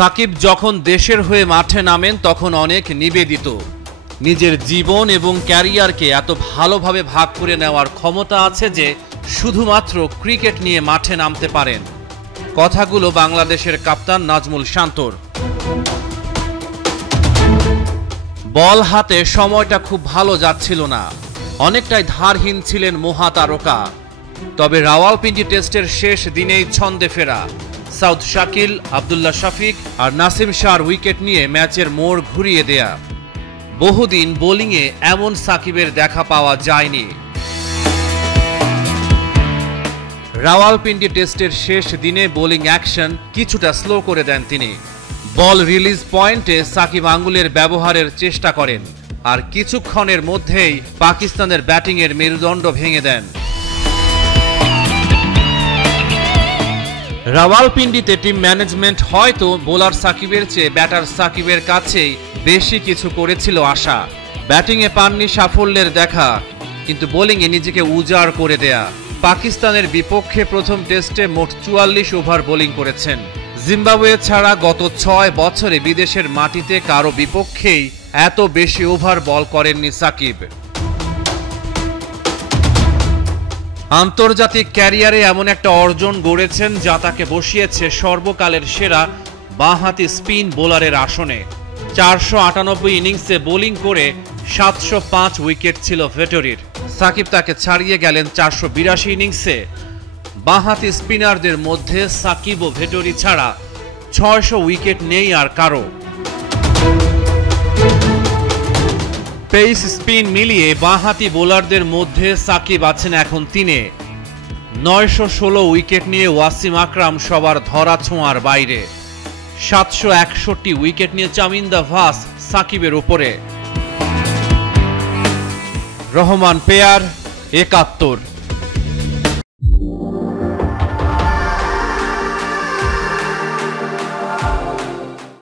সাকিব যখন দেশের হয়ে মাঠে নামেন তখন অনেক নিবেদিত। নিজের জীবন এবং ক্যারিয়ারকে এত ভালোভাবে ভাগ করে নেওয়ার ক্ষমতা আছে যে শুধুমাত্র ক্রিকেট নিয়ে মাঠে নামতে পারেন। কথাগুলো বাংলাদেশের কাপ্তান নাজমুল শান্তর। বল হাতে সময়টা খুব ভালো যাচ্ছিল না, অনেকটাই ধারহীন ছিলেন মহাতারকা। তবে রাওয়ালপিন্ডি টেস্টের শেষ দিনেই ছন্দে ফেরা সাউথ শাকিল, আব্দুল্লাহ শফিক আর নাসিম শাহর উইকেট নিয়ে ম্যাচের মোড় ঘুরিয়ে দেয়া। বহুদিন বোলিংয়ে এমন সাকিবের দেখা পাওয়া যায়নি। রাওয়ালপিন্ডি টেস্টের শেষ দিনে বোলিং অ্যাকশন কিছুটা স্লো করে দেন তিনি। বল রিলিজ পয়েন্টে সাকিব আঙ্গুলের ব্যবহারের চেষ্টা করেন আর কিছুক্ষণের মধ্যেই পাকিস্তানের ব্যাটিংয়ের মেরুদণ্ড ভেঙে দেন। রাওয়ালপিন্ডিতে টিম ম্যানেজমেন্ট হয়তো বোলার সাকিবের চেয়ে ব্যাটার সাকিবের কাছেই বেশি কিছু করেছিল আশা। ব্যাটিংয়ে পাননি সাফল্যের দেখা, কিন্তু বোলিংয়ে নিজেকে উজাড় করে দেয়া। পাকিস্তানের বিপক্ষে প্রথম টেস্টে মোট 44 ওভার বোলিং করেছেন। জিম্বাবুয়ে ছাড়া গত 6 বছরে বিদেশের মাটিতে কারো বিপক্ষেই এত বেশি ওভার বল করেননি সাকিব। আন্তর্জাতিক ক্যারিয়ারে এমন একটা অর্জন গড়েছেন যা তাকে বসিয়েছে সর্বকালের সেরা বাঁহাতি স্পিন বোলারের আসনে। 498 ইনিংসে বোলিং করে 705 উইকেট ছিল ভেটরির। সাকিব তাকে ছাড়িয়ে গেলেন 482 ইনিংসে। বাঁহাতি স্পিনারদের মধ্যে সাকিব ও ভেটরি ছাড়া 600 উইকেট নেই আর কারো। পেস স্পিন মিলিয়ে বাঁহাতি বোলারদের মধ্যে সাকিব আছেন এখন 3-এ। 916 উইকেট নিয়ে ওয়াসিম আকরাম সবার ধরা ছোঁয়ার বাইরে। 761 উইকেট নিয়ে চামিন্দা ভাস সাকিবের উপরে। রহমান পেয়ার 71।